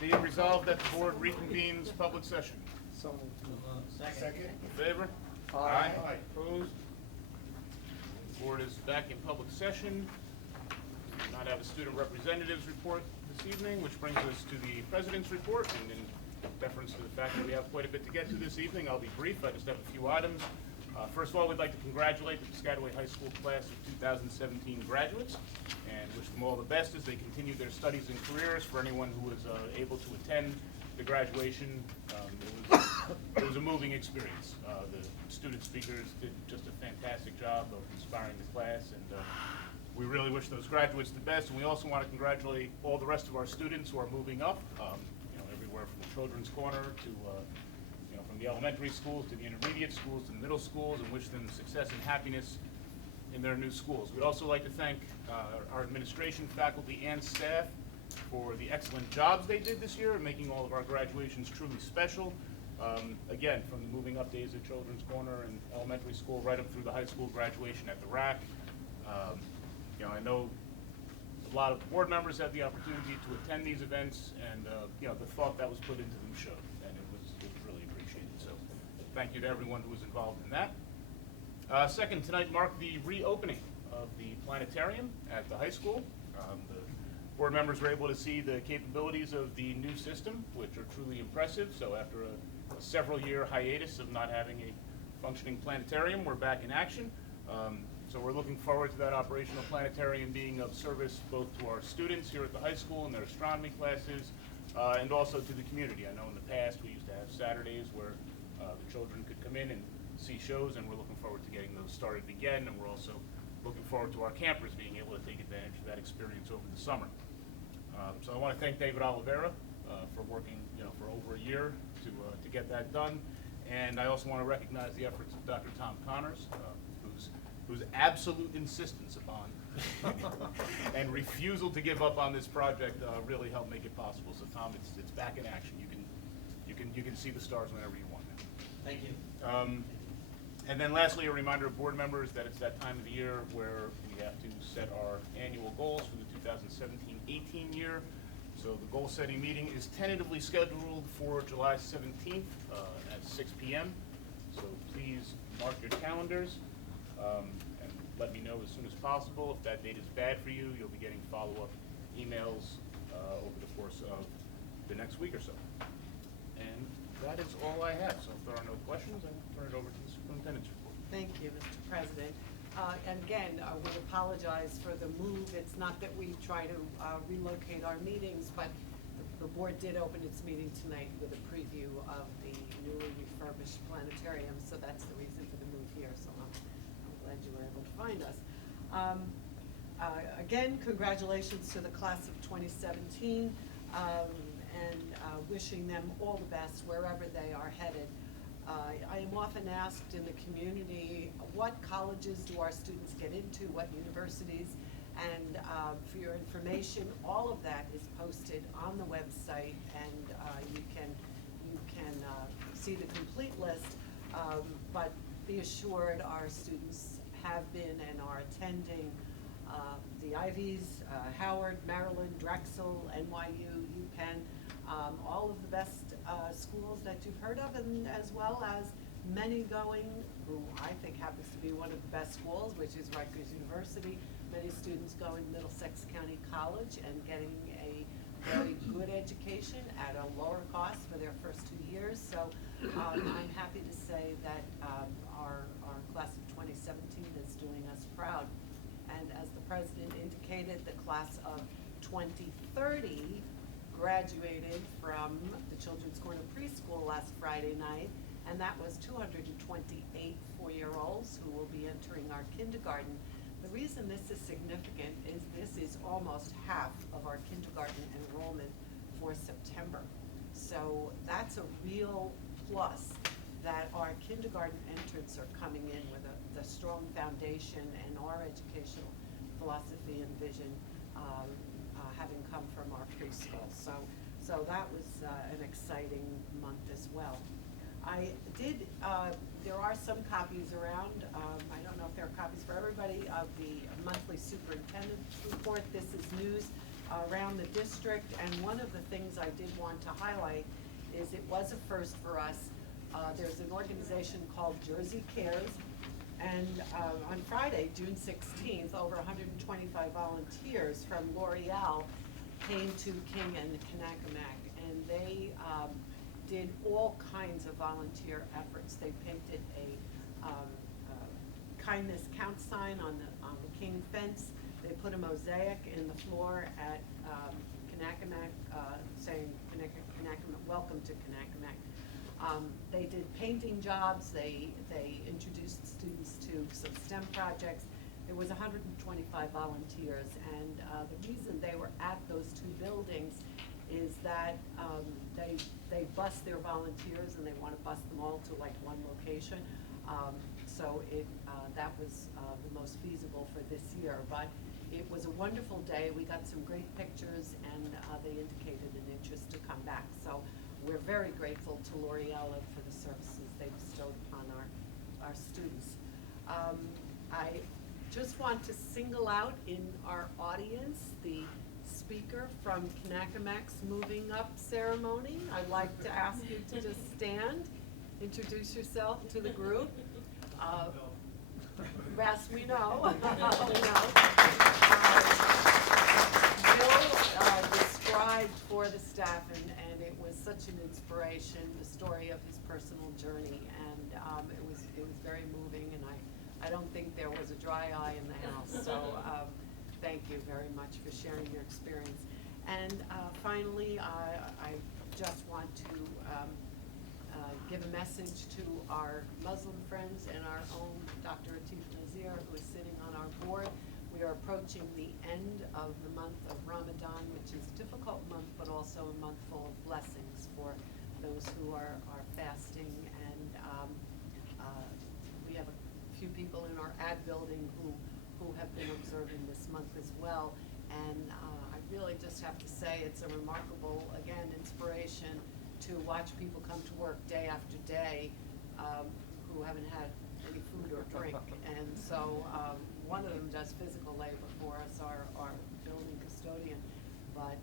Be it resolved that the board reconvenes public session. So moved. Second. In favor? Aye. Opposed? The board is back in public session. We do not have a student representatives report this evening, which brings us to the president's report. And in deference to the fact that we have quite a bit to get to this evening, I'll be brief. I just have a few items. First of all, we'd like to congratulate the Piscataway High School class of 2017 graduates and wish them all the best as they continue their studies and careers. For anyone who was able to attend the graduation, it was a moving experience. The student speakers did just a fantastic job of inspiring the class, and we really wish those graduates the best. And we also want to congratulate all the rest of our students who are moving up, everywhere from the Children's Corner to from the elementary schools to the intermediate schools to the middle schools, and wish them success and happiness in their new schools. We'd also like to thank our administration, faculty, and staff for the excellent jobs they did this year in making all of our graduations truly special. Again, from the moving up days at Children's Corner and elementary school right up through the high school graduation at the RAC. I know a lot of board members had the opportunity to attend these events, and the thought that was put into them showed, and it was really appreciated. So thank you to everyone who was involved in that. Second, tonight marked the reopening of the planetarium at the high school. The board members were able to see the capabilities of the new system, which are truly impressive. So after a several-year hiatus of not having a functioning planetarium, we're back in action. So we're looking forward to that operational planetarium being of service both to our students here at the high school and their astronomy classes, and also to the community. I know in the past we used to have Saturdays where the children could come in and see shows, and we're looking forward to getting those started again. And we're also looking forward to our campers being able to take advantage of that experience over the summer. So I want to thank David Oliveira for working for over a year to get that done. And I also want to recognize the efforts of Dr. Tom Connors, whose absolute insistence upon and refusal to give up on this project really helped make it possible. So Tom, it's back in action. You can see the stars whenever you want. Thank you. And then lastly, a reminder of board members that it's that time of the year where we have to set our annual goals for the 2017-18 year. So the goal setting meeting is tentatively scheduled for July 17th at 6 p.m. So please mark your calendars and let me know as soon as possible. If that date is bad for you, you'll be getting follow-up emails over the course of the next week or so. And that is all I have. So if there are no questions, I'll turn it over to the superintendent's report. Thank you, Mr. President. And again, we apologize for the move. It's not that we try to relocate our meetings, but the board did open its meeting tonight with a preview of the newly refurbished planetarium, so that's the reason for the move here. So I'm glad you were able to find us. Again, congratulations to the class of 2017, and wishing them all the best wherever they are headed. I am often asked in the community, what colleges do our students get into, what universities? And for your information, all of that is posted on the website, and you can see the complete list. But be assured, our students have been and are attending the Ivies, Howard, Maryland, Drexel, NYU, UPenn, all of the best schools that you've heard of, and as well as many going, who I think happens to be one of the best schools, which is Rutgers University. Many students going to Middlesex County College and getting a very good education at a lower cost for their first 2 years. So I'm happy to say that our class of 2017 is doing us proud. And as the president indicated, the class of 2030 graduated from the Children's Corner Preschool last Friday night, and that was 228 4-year-olds who will be entering our kindergarten. The reason this is significant is this is almost half of our kindergarten enrollment for September. So that's a real plus, that our kindergarten entrants are coming in with the strong foundation and our educational philosophy and vision having come from our preschool. So that was an exciting month as well. I did, there are some copies around, I don't know if there are copies for everybody, of the monthly superintendent report. This is news around the district, and one of the things I did want to highlight is it was a first for us. There's an organization called Jersey Cares, and on Friday, June 16th, over 125 volunteers from L'Oreal came to King and Kanakamak, and they did all kinds of volunteer efforts. They painted a kindness count sign on the King fence. They put a mosaic in the floor at Kanakamak, saying Kanakamak, welcome to Kanakamak. They did painting jobs. They introduced students to some STEM projects. There was 125 volunteers, and the reason they were at those two buildings is that they bus their volunteers, and they want to bus them all to like one location. So that was the most feasible for this year. But it was a wonderful day. We got some great pictures, and they indicated an interest to come back. So we're very grateful to L'Oreal for the services they bestowed upon our students. I just want to single out in our audience the speaker from Kanakamak's Moving Up ceremony. I'd like to ask you to just stand, introduce yourself to the group. Yes, we know. We know. Bill described for the staff, and it was such an inspiration, the story of his personal journey, and it was very moving, and I don't think there was a dry eye in the house. So thank you very much for sharing your experience. And finally, I just want to give a message to our Muslim friends and our own Dr. Atif Nazir, who is sitting on our board. We are approaching the end of the month of Ramadan, which is a difficult month, but also a month full of blessings for those who are fasting. And we have a few people in our ad building who have been observing this month as well. And I really just have to say it's a remarkable, again, inspiration to watch people come to work day after day who haven't had any food or drink. And so one of them does physical labor for us, our building custodian. But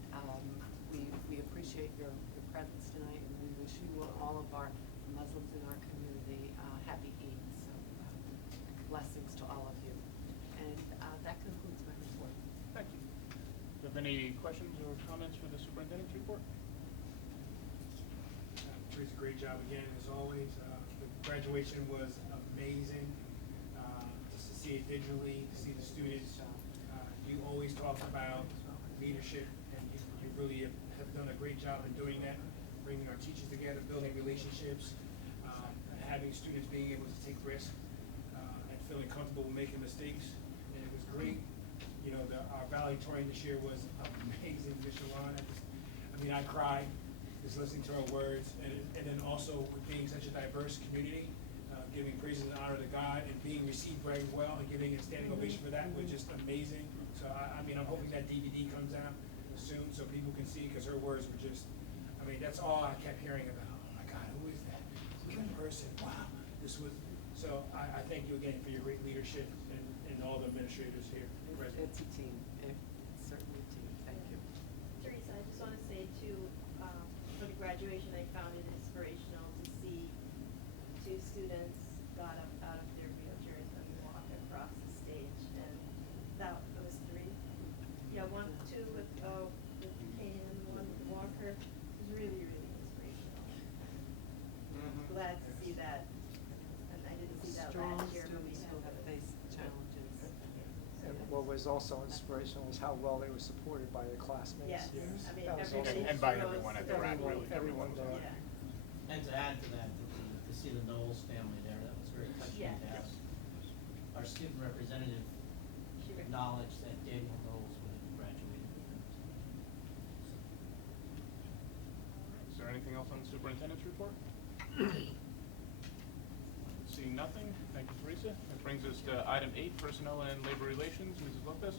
we appreciate your presence tonight, and we wish you all of our Muslims in our community happy Eid. So blessings to all of you. And that concludes my report. Thank you. Do you have any questions or comments for the superintendent's report? Teresa, great job again, as always. The graduation was amazing. Just to see it digitally, to see the students. You always talk about leadership, and you really have done a great job in doing that, bringing our teachers together, building relationships, having students being able to take risks, and feeling comfortable making mistakes. And it was great. You know, our valedictorian this year was amazing, Miss Shawan. I cried just listening to her words, and then also with being such a diverse community, giving praises and honor to God, and being received very well, and giving a standing ovation for that was just amazing. So I'm hoping that DVD comes out soon so people can see, because her words were just, that's all I kept hearing about. Oh my God, who is that? Who's that person? Wow, this was. So I thank you again for your great leadership and all the administrators here. It's a team. It's certainly a team. Thank you. Teresa, I just want to say too, for the graduation, I found it inspirational to see two students got up out of their wheelchairs and walked across the stage, and that was three. Yeah, two with cane and one with walker. It was really, really inspirational. Glad to see that, and I didn't see that Strong last year. students who have faced challenges. And what was also inspirational is how well they were supported by their classmates. Yes, I mean, That was everybody And by rose everyone at to the RAC, their really. Everyone was on there. it. Yeah. And to add to that, to see the Knowles family there, that was very touching Yeah. to have our student representative She re- acknowledge that Daniel Knowles would have graduated with him. Is there anything else on the superintendent's report? Seeing nothing, thank you, Teresa. That brings us to item 8, Personnel and Labor Relations. Mrs. Lopez?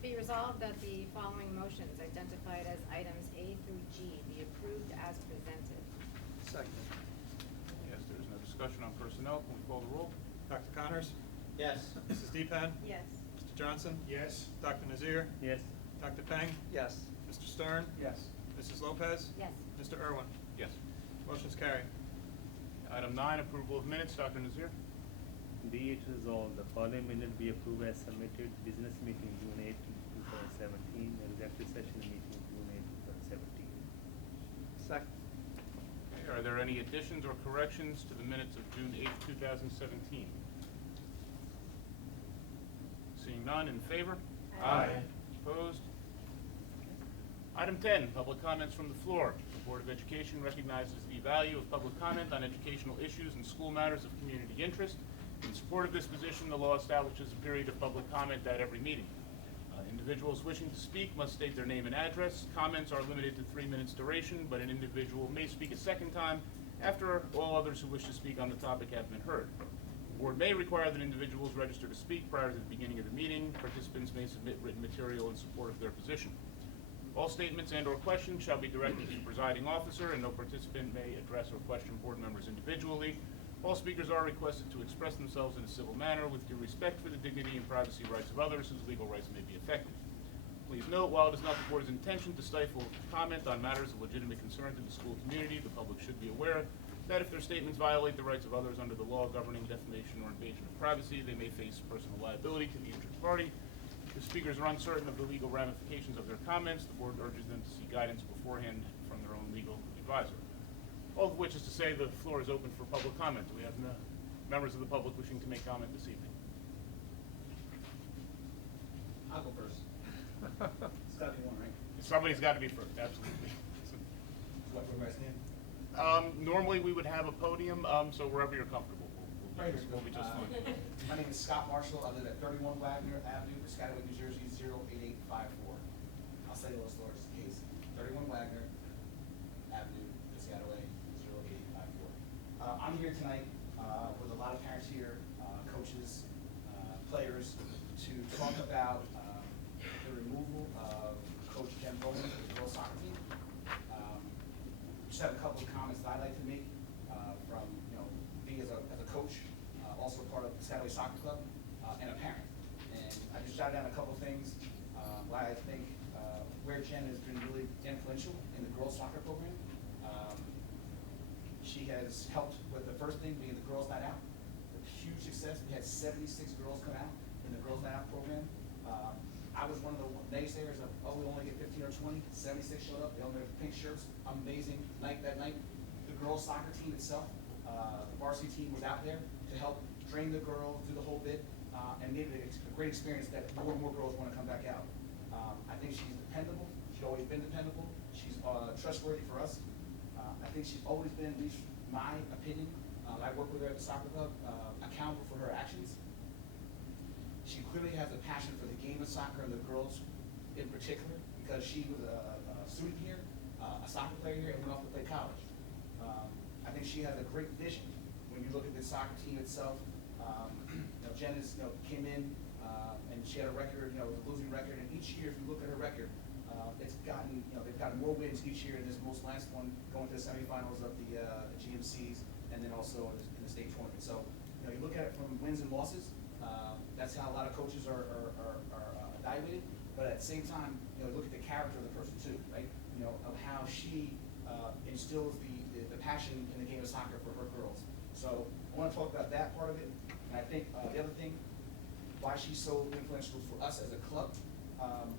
Be resolved that the following motions identified as items A through G be approved as presented. Second. Yes, there is no discussion on personnel. Can we call the roll? Dr. Connors? Yes. Mrs. Deepan? Yes. Mr. Johnson? Yes. Dr. Nazir? Yes. Dr. Peng? Yes. Mr. Stern? Yes. Mrs. Lopez? Yes. Mr. Irwin? Yes. Motion's carried. Item 9, approval of minutes. Dr. Nazir. Be it resolved, the following minute be approved as submitted: business meeting June 8, 2017, executive session meeting June 8, 2017. Second. Okay, are there any additions or corrections to the minutes of June 8, 2017? Seeing none, in favor? Aye. Opposed? Item 10, public comments from the floor. The Board of Education recognizes the value of public comment on educational issues and school matters of community interest. In support of this position, the law establishes a period of public comment at every meeting. Individuals wishing to speak must state their name and address. Comments are limited to 3 minutes duration, but an individual may speak a second time after all others who wish to speak on the topic have been heard. The board may require that individuals register to speak prior to the beginning of the meeting. Participants may submit written material in support of their position. All statements and/or questions shall be directed to the presiding officer, and no participant may address or question board members individually. All speakers are requested to express themselves in a civil manner with due respect for the dignity and privacy rights of others whose legal rights may be affected. Please note, while it is not the board's intention to stifle comment on matters of legitimate concern to the school community, the public should be aware that if their statements violate the rights of others under the law governing defamation or invasion of privacy, they may face personal liability to the injured party. If speakers are uncertain of the legal ramifications of their comments, the board urges them to seek guidance beforehand from their own legal advisor. All of which is to say the floor is open for public comment. Do we have members of the public wishing to make comment this evening? I'll go first. It's gotta be one, right? Somebody's got to be first, absolutely. What, where I stand? Normally, we would have a podium, so wherever you're comfortable, we'll be just fine. My name is Scott Marshall. I live at 31 Wagner Avenue, Piscataway, New Jersey, 08854. I'll say those stores in case. 31 Wagner Avenue, Piscataway, 08854. I'm here tonight with a lot of parents here, coaches, players, to talk about the removal of Coach Ken Bowman of the girls soccer team. Just have a couple of comments that I'd like to make from me as a coach, also part of the Piscataway Soccer Club, and a parent. And I just jotted down a couple of things why I think where Jen has been really influential in the girls soccer program. She has helped with the first thing being the Girls Night Out. A huge success. We had 76 girls come out in the Girls Night Out program. I was one of the naysayers of, oh, we only get 15 or 20. 76 showed up. They all wear pink shirts. Amazing night that night. The girls soccer team itself, the varsity team was out there to help train the girls, do the whole bit, and made it a great experience that more and more girls want to come back out. I think she's dependable. She's always been dependable. She's trustworthy for us. I think she's always been, at least my opinion, I work with her at the soccer club, accountable for her actions. She clearly has a passion for the game of soccer and the girls in particular, because she was a student here, a soccer player here, and went off to play college. I think she has a great vision when you look at the soccer team itself. Jen is, came in and she had a record, a losing record, and each year, if you look at her record, it's gotten, they've gotten more wins each year, and this most last one going to the semifinals of the GMCs, and then also in the state tournament. So, you look at it from wins and losses. That's how a lot of coaches are evaluated. But at the same time, look at the character of the person too, right? Of how she instills the passion in the game of soccer for her girls. So I want to talk about that part of it. And I think the other thing, why she's so influential for us as a club,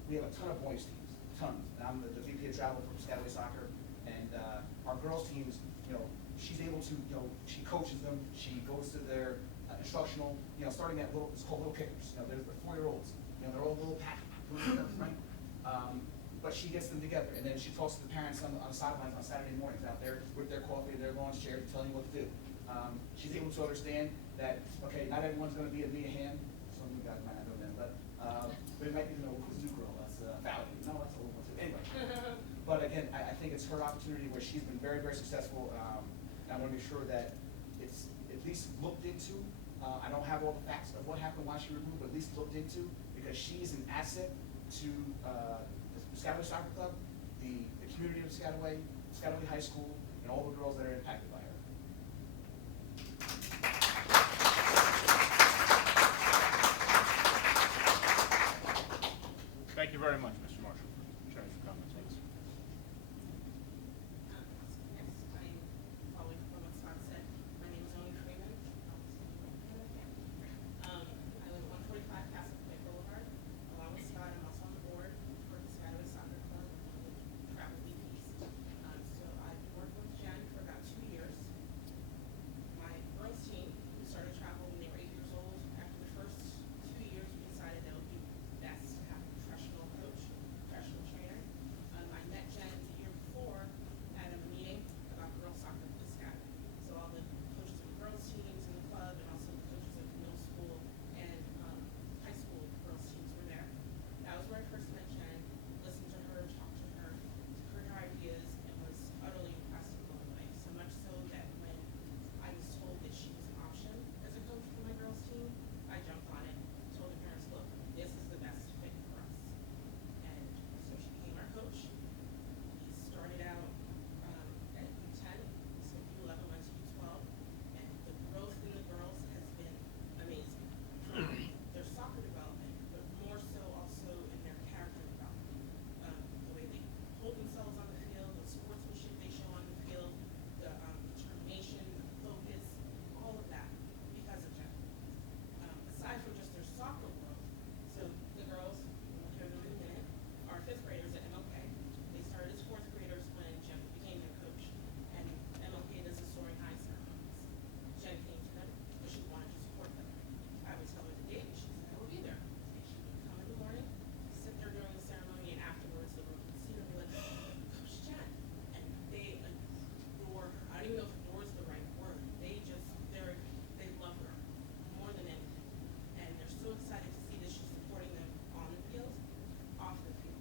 we have a ton of boys teams, tons. And I'm the VP of travel for Piscataway Soccer, and our girls teams, she's able to, she coaches them. She goes to their instructional, starting at it's called little kickers. There's the 4-year-olds. They're all little pack, right? But she gets them together, and then she talks to the parents on the sidelines on Saturday mornings out there with their coffee, their lawn chair, telling you what to do. She's able to understand that, okay, not everyone's going to be a Mia Hamm. Some of you guys might not know that, but it might be, who's new girl? That's Valerie. No, that's a little more too. Anyway. But again, I think it's her opportunity where she's been very, very successful. And I want to make sure that it's at least looked into. I don't have all the facts of what happened, why she removed, but at least looked into, because she's an asset to the Piscataway Soccer Club, the community of Piscataway, Piscataway High School, and all the girls that are impacted by her. Thank you very very much, Mr. Marshall, for sharing your comments with us. Next, I'm following from what Scott said. My name is Owen Freeman. I live at 145 Castle Point Boulevard. Along with Scott, I'm also on the board for the Skyway Soccer Club, Travel VPs. So I've been working with Jen for about 2 years. My girls team, who started travel when they were 8 years old. After the first 2 years, we decided that it would be best to have a professional coach, professional trainer. I met Jen the year before at a meeting about girls soccer at Piscataway. So all the coaches of the girls teams in the club and also the coaches of the middle school and high school girls teams were there. That was where I first met Jen, listened to her, talked to her, heard her ideas, and was utterly impressed and blown away. So much so that when I was told that she was an option as a coach for my girls team, I jumped on it, told the parents, look, this is the best fit for us. And so she became our coach. We started out at U10, so U11 went to U12, and the growth in the girls has been amazing. From their soccer development, but more so also in their character development. The way they hold themselves on the field, the sportsmanship they show on the field, the determination, the focus, all of that because of Jen. Aside from just their soccer world, so the girls, we'll hear them in a minute, are 5th graders at MLK. They started as 4th graders when Jen became their coach, and MLK does the Soaring High ceremonies. Jen came to them because she wanted to support them. I would tell her the date, and she said, I will be there. And she would come in the morning, sit there during the ceremony, and afterwards the room would see her and be like, Coach Jen. And they adore her. I don't even know if adore is the right word. They love her more than anything. And they're so excited to see that she's supporting them on the field, off the field.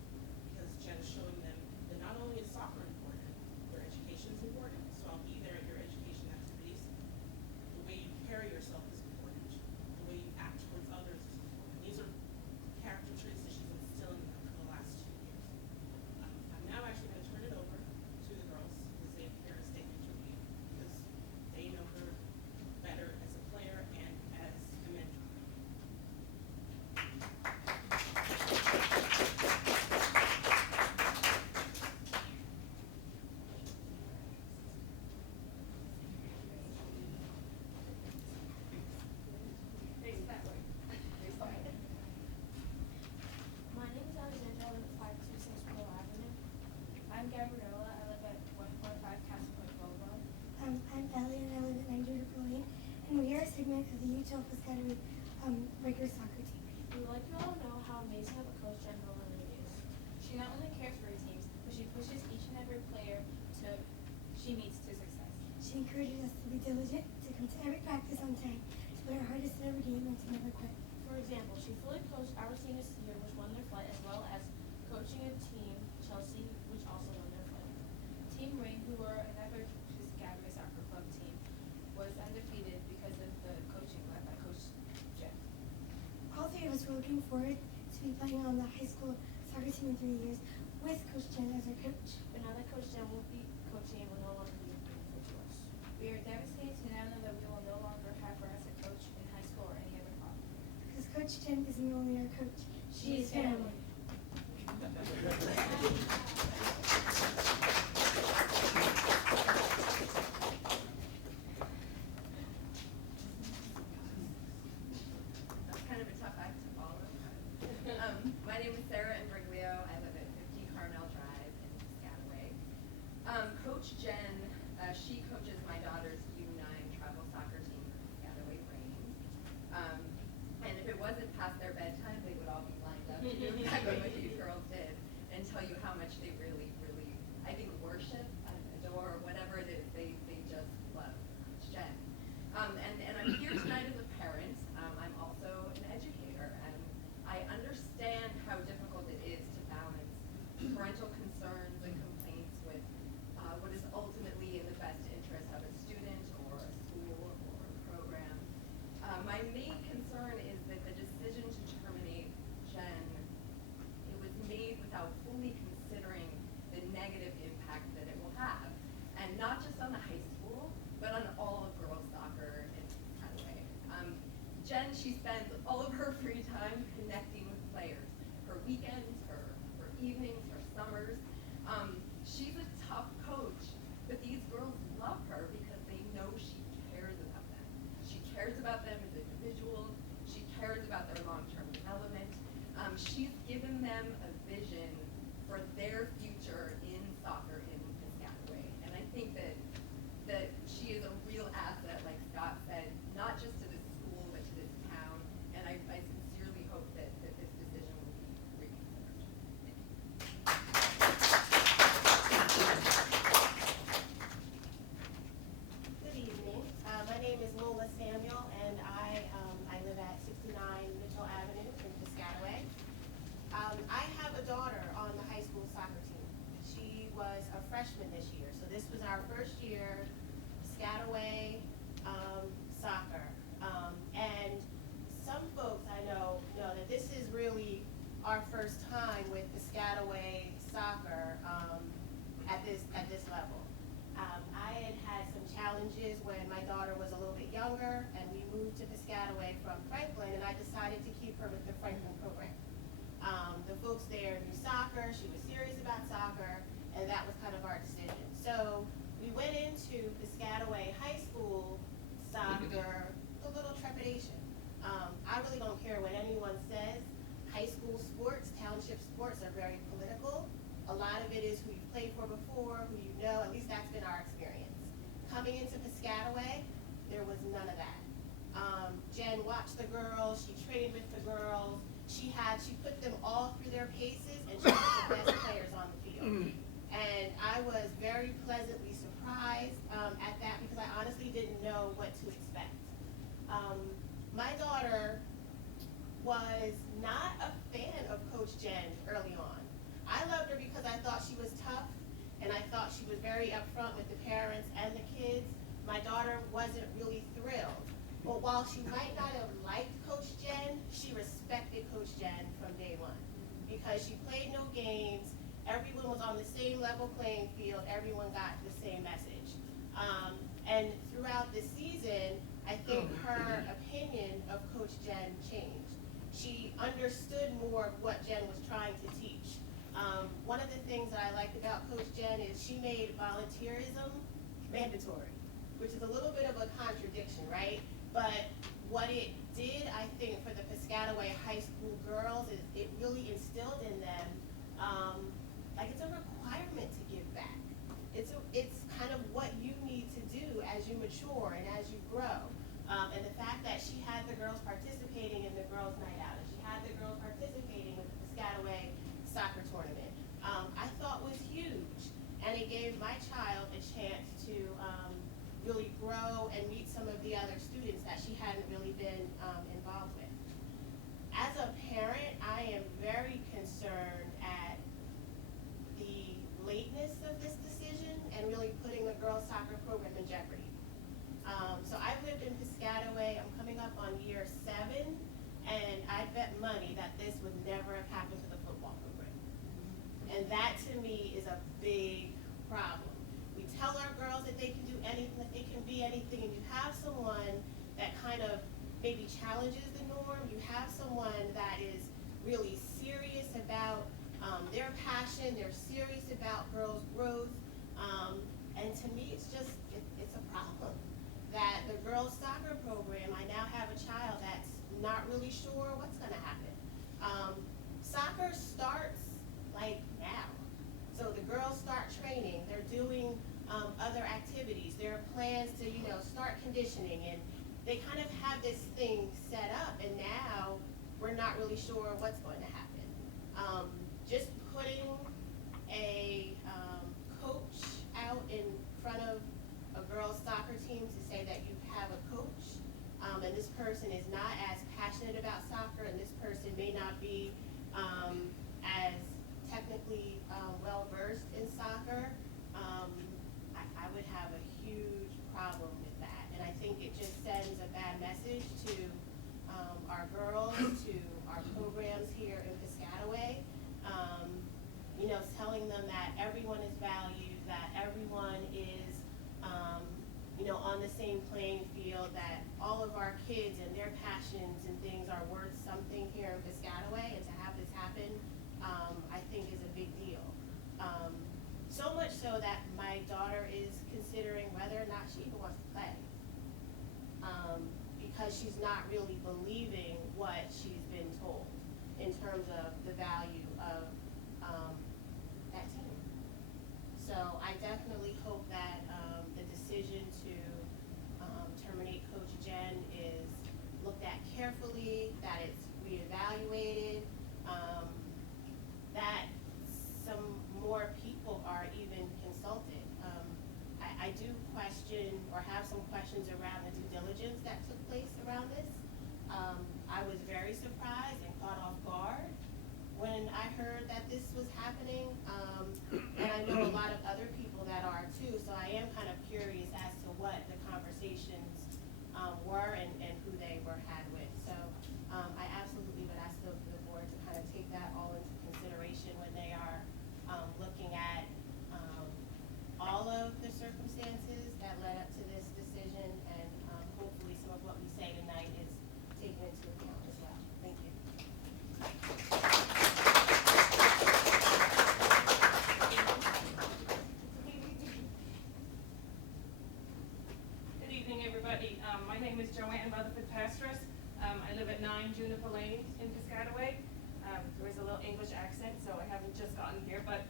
Because Jen is showing them that not only is soccer important, their education is important. So I'll be there at your education activities. The way you carry yourself is important. The way you act towards others is important. These are character traits that she's instilling in them for the last 2 years. I'm now actually going to turn it over to the girls because they prepare a statement to me because they know her better as a player and as a mentor. Face that way. Face that way. My name is Alexandra. I live at 526 Pearl Avenue. I'm Gabriella. I live at 145 Castle Point Boulevard. I'm Ellie and I live at 90 Ripple Lane, and we are a segment of the Utah Piscataway regular soccer team. We would like you all to know how amazing of a coach Jen Nolan really is. She not only cares for her teams, but she pushes each and every player she meets to success. She encourages us to be diligent, to come to every practice on time, to play our hardest in every game, and to never quit. For example, she fully coached our team this year, which won their flight, as well as coaching a team, Chelsea, which also won their flight. Team Ring, who were another Piscataway Soccer Club team, was undefeated because of the coaching led by Coach Jen. All three of us were looking forward to be playing on the high school soccer team in 3 years with Coach Jen as our coach. But now that Coach Jen won't be coaching, it will no longer be meaningful to us. We are devastated to now know that we will no longer have her as a coach in high school or any other club. Because Coach Jen isn't only our coach, she is family. That's kind of a tough act to follow. My name is Sarah Imbriglio. I live at 50 Carmel Drive in Piscataway. Coach Jen, she coaches my daughter's U9 travel soccer team for Piscataway Brains. And if it wasn't past their bedtime, they would all be lined up to do exactly what these girls did and tell you how much they really, really, I think, worship, adore, whatever it is, they just love Coach Jen. And I'm here tonight as a parent. I'm also an educator, and I understand how difficult it is to balance parental concerns and complaints with what is ultimately in the best interest of a student or a school or a program. My main concern is that the decision to terminate Jen, it was made without fully considering the negative impact that it will have, and not just on the high school, but on all of girls soccer in Piscataway. Jen, she spends all of her free time connecting with players. Her weekends, her for their future in soccer in Piscataway. And I think that she is a real asset, like Scott said, not just to this school, but to this town. And I sincerely hope that this decision will be reconsidered. Good evening. My name is Lola Samuel, and I live at 69 Mitchell Avenue in Piscataway. I have a daughter on the high school soccer team. She was a freshman this year, so this was our first year Piscataway soccer. And some folks I know that this is really our first time with Piscataway soccer at this level. I had some challenges when my daughter was a little bit younger, and we moved to Piscataway from Franklin, and I decided to keep her with the Franklin program. The folks there knew soccer, she was serious about soccer, and that was kind of our decision. So we went into Piscataway High School soccer with a little trepidation. I really don't care what anyone says. High school sports, township sports are very political. A lot of it is who you've played for before, who you know, at least that's been our experience. Coming into Piscataway, there was none of that. Jen watched the girls, she trained with the girls, she put them all through their paces, and she put the best players on the field. And I was very pleasantly surprised at that, because I honestly didn't know what to expect. My daughter was not a fan of Coach Jen early on. I loved her because I thought she was tough, and I thought she was very upfront with the parents and the kids. My daughter wasn't really thrilled. But while she might not have liked Coach Jen, she respected Coach Jen from day one, because she played no games, everyone was on the same level playing field, everyone got the same message. And throughout the season, I think her opinion of Coach Jen changed. She understood more of what Jen was trying to teach. One of the things that I liked about Coach Jen is she made volunteerism mandatory, which is a little bit of a contradiction, right? But what it did, I think, for the Piscataway high school girls is it really instilled in them, like it's a requirement to give back. It's kind of what you need to do as you mature and as you grow. And the fact that she had the girls participating in the girls' night out, and she had the girls participating with the Piscataway soccer tournament, I thought was huge. And it gave my child a chance to really grow and meet some of the other students that she hadn't really been involved with. As a parent, I am very concerned at the lateness of this decision and really putting the girls' soccer program in jeopardy. So I've lived in Piscataway, I'm coming up on year 7, and I bet money that this would never have happened to the football program. And that to me is a big problem. We tell our girls that they can do anything, that they can be anything, and you have someone that kind of maybe challenges the norm. You have someone that is really serious about their passion, they're serious about girls' growth, and to me it's a problem that the girls' soccer program, I now have a child that's not really sure what's gonna happen. Soccer starts like now. So the girls start training, they're doing other activities, there are plans to, start conditioning, and they kind of have this thing set up, and now we're not really sure what's going to happen. Just putting a coach out in front of a girls' soccer team to say that you have a coach, and this person is not as passionate about soccer, and this person may not be as technically well-versed in soccer, I would have a huge problem with that. And I think it just sends a bad message to our girls, to our programs here in Piscataway, telling them that everyone is valued, that everyone is on the same playing field, that all of our kids and their passions and things are worth something here in Piscataway, and to have this happen, I think is a big deal. So much so that my daughter is considering whether or not she even wants to play, because she's not really believing what she's been told in terms of the value of do question or have some questions around the due diligence that took place around this. I was very surprised and caught off guard when I heard that this was happening. And I know a lot of other people that are too, so I am kind of curious as to what the conversations were and who they were had with. So I absolutely would ask the board to kind of take that all into consideration when they are looking at all of the circumstances that led up to this decision, and hopefully some of what we say tonight is taken into account as well. Thank you. Good evening, everybody. My name is Joanne Rutherford Pastras. I live at 9 Juniper Lane in Piscataway. There is a little English accent, so I haven't just gotten here, but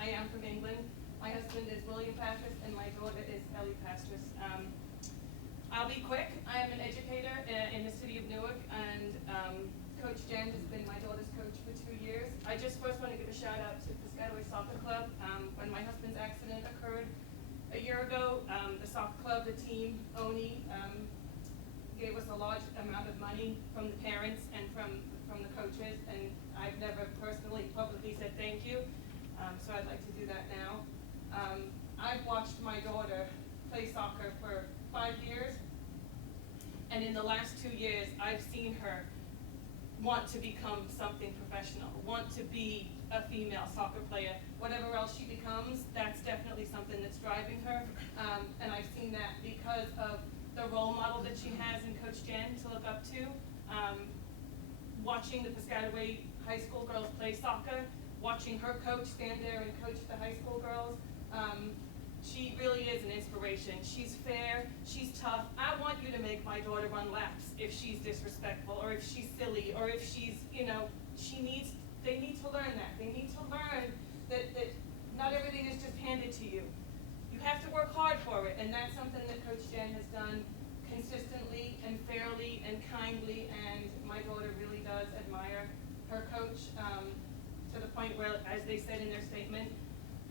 I am from England. My husband is William Pastras, and my daughter is Ellie Pastras. I'll be quick. I am an educator in the city of Newark, and Coach Jen has been my daughter's coach for 2 years. I just first want to give a shout out to Piscataway Soccer Club. When my husband's accident occurred a year ago, the soccer club, the team, ONI, gave us a large amount of money from the parents and from the coaches, and I've never personally publicly said thank you, so I'd like to do that now. I've watched my daughter play soccer for 5 years, and in the last 2 years, I've seen her want to become something professional, want to be a female soccer player. Whatever else she becomes, that's definitely something that's driving her, and I've seen that because of the role model that she has in Coach Jen to look up to. Watching the Piscataway high school girls play soccer, watching her coach stand there and coach the high school girls, she really is an inspiration. She's fair, she's tough. I want you to make my daughter run laps if she's disrespectful, or if she's silly, or if she's, they need to learn that. They need to learn that not everything is just handed to you. You have to work hard for it, and that's something that Coach Jen has done consistently and fairly and kindly, and my daughter really does admire her coach to the point where, as they said in their statement,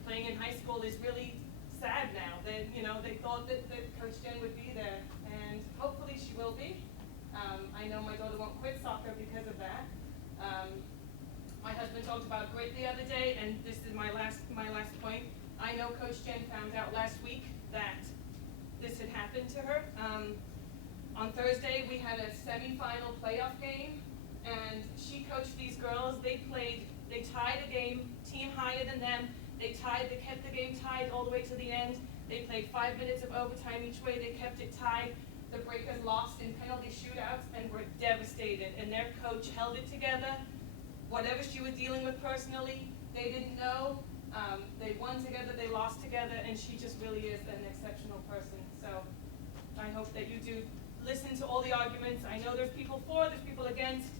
playing in high school is really sad now. They thought that Coach Jen would be there, and hopefully she will be. I know my daughter won't quit soccer because of that. My husband talked about grit the other day, and this is my last point. I know Coach Jen found out last week that this had happened to her. On Thursday, we had a semifinal playoff game, and she coached these girls. They tied a game, team higher than them. They kept the game tied all the way to the end. They played 5 minutes of overtime each way. They kept it tied. The Breakers lost in penalty shootouts and were devastated, and their coach held it together. Whatever she was dealing with personally, they didn't know. They won together, they lost together, and she just really is an exceptional person. So I hope that you do listen to all the arguments. I know there's people for, there's people against,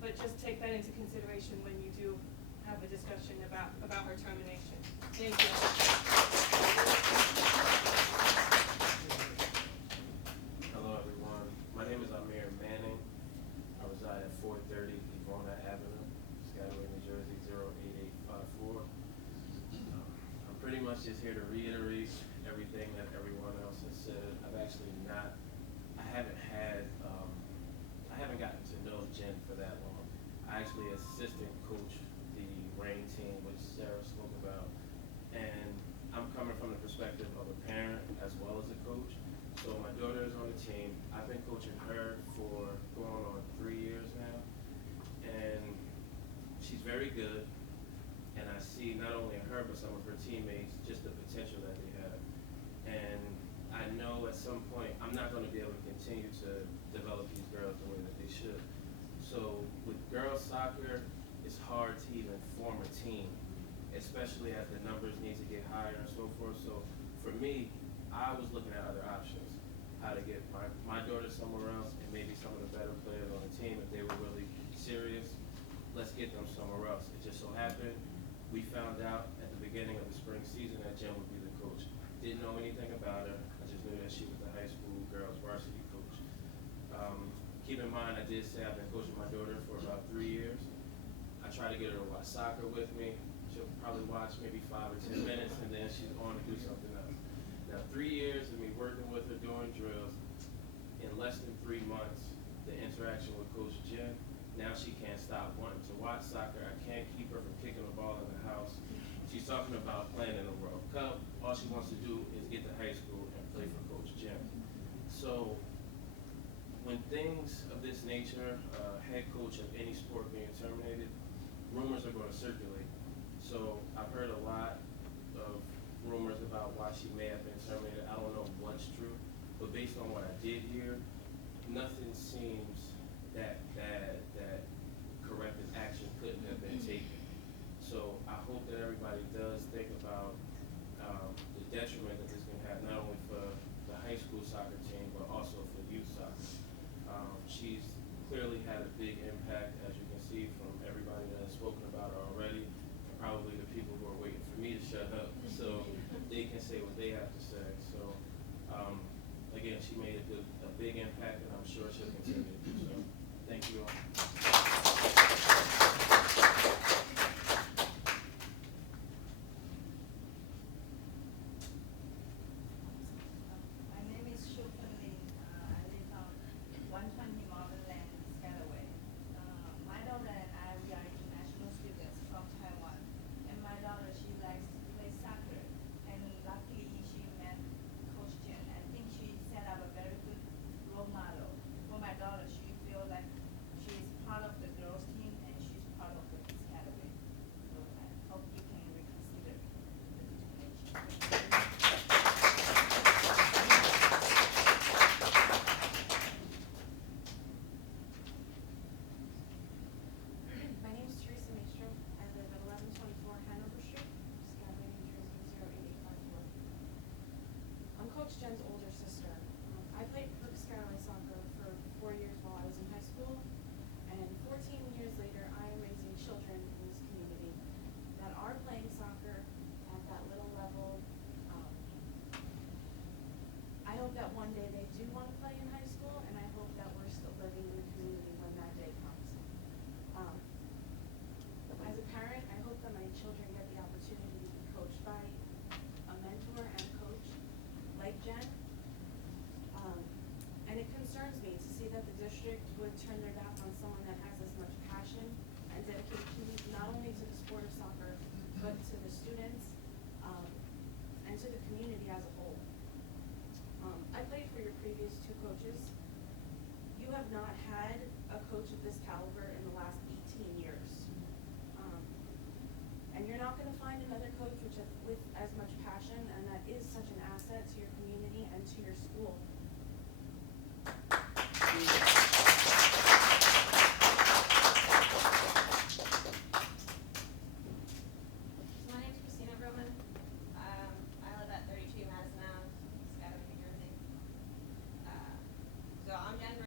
but just take that into consideration when you do have a discussion about her termination. Thank you. Hello everyone, my name is Amir Manning. I reside at 430 Ivona Avenue, Piscataway, New Jersey, 08854. I'm pretty much just here to reiterate everything that everyone else has said. I haven't gotten to know Jen for that long. I actually assistant coach the Rain team, which Sarah spoke about. And I'm coming from the perspective of a parent as well as a coach. So my daughter is on the team. I've been coaching her for going on 3 years now. And she's very good. And I see not only in her, but some of her teammates, just the potential that they have. And I know at some point, I'm not going to be able to continue to develop these girls the way that they should. So with girls soccer, it's hard to even form a team, especially as the numbers need to get higher and so forth. So for me, I was looking at other options, how to get my daughter somewhere else, and maybe some of the better players on the team, if they were really serious, let's get them somewhere else. It just so happened, we found out at the beginning of the spring season that Jen would be the coach. Didn't know anything about her. I just knew that she was the high school girls varsity coach. Keep in mind, I did say I've been coaching my daughter for about 3 years. I try to get her to watch soccer with me. She'll probably watch maybe 5 or 10 minutes, and then she's on to do something else. Now, 3 years of me working with her doing drills, in less than 3 months, the interaction with Coach Jen, now she can't stop wanting to watch soccer. I can't keep her from kicking the ball in the house. She's talking about playing in the World Cup. All she wants to do is get to high school and play for Coach Jen. So when things of this nature, head coach of any sport being terminated, rumors are going to circulate. So I've heard a lot of rumors about why she may have been terminated. I don't know what's true, but based on what I did hear, nothing seems that bad that corrective action couldn't have been taken. So I hope that everybody does think about the detriment that this can have, not only for the high school soccer team, but also for youth soccer. She's clearly had a big impact, as you can see from everybody that has spoken about her already, and probably the people who are waiting for me to shut up, so they can say what they have to say. So again, she made a big impact, and I'm sure she'll continue to do so. Thank you all. My name is Shu Lee. I live on 120 Marvin Lane, Skyway. My daughter and I, we are international students from Taiwan. And my daughter, she likes to play soccer. And luckily, she met Coach Jen. I think she set up a very good role model for my daughter. She feels like she is part of the girls' team and she's part of the Skyway. So I hope you can reconsider the determination. My name is Teresa Maestro. I live at 1124 Hanover Street, Skyway, New Jersey, 08854. I'm Coach Jen's older sister. I played for Skyway soccer for 4 years while I was in high school, and 14 years later, I am raising children in this community that are playing soccer at that little level. I hope that one day they do want to play in high school, and I hope that we're still living in the community when that day comes. As a parent, I hope that my children get the opportunity to be coached by a mentor and a coach like Jen. And it concerns me to see that the district would turn their back on someone that has as much passion and dedication, not only to the sport of soccer, but to the students, and to the community as a whole. I played for your previous 2 coaches. You have not had a coach of this caliber in the last 18 years. And you're not going to find another coach with as much passion, and that is such an asset to your community and to your school.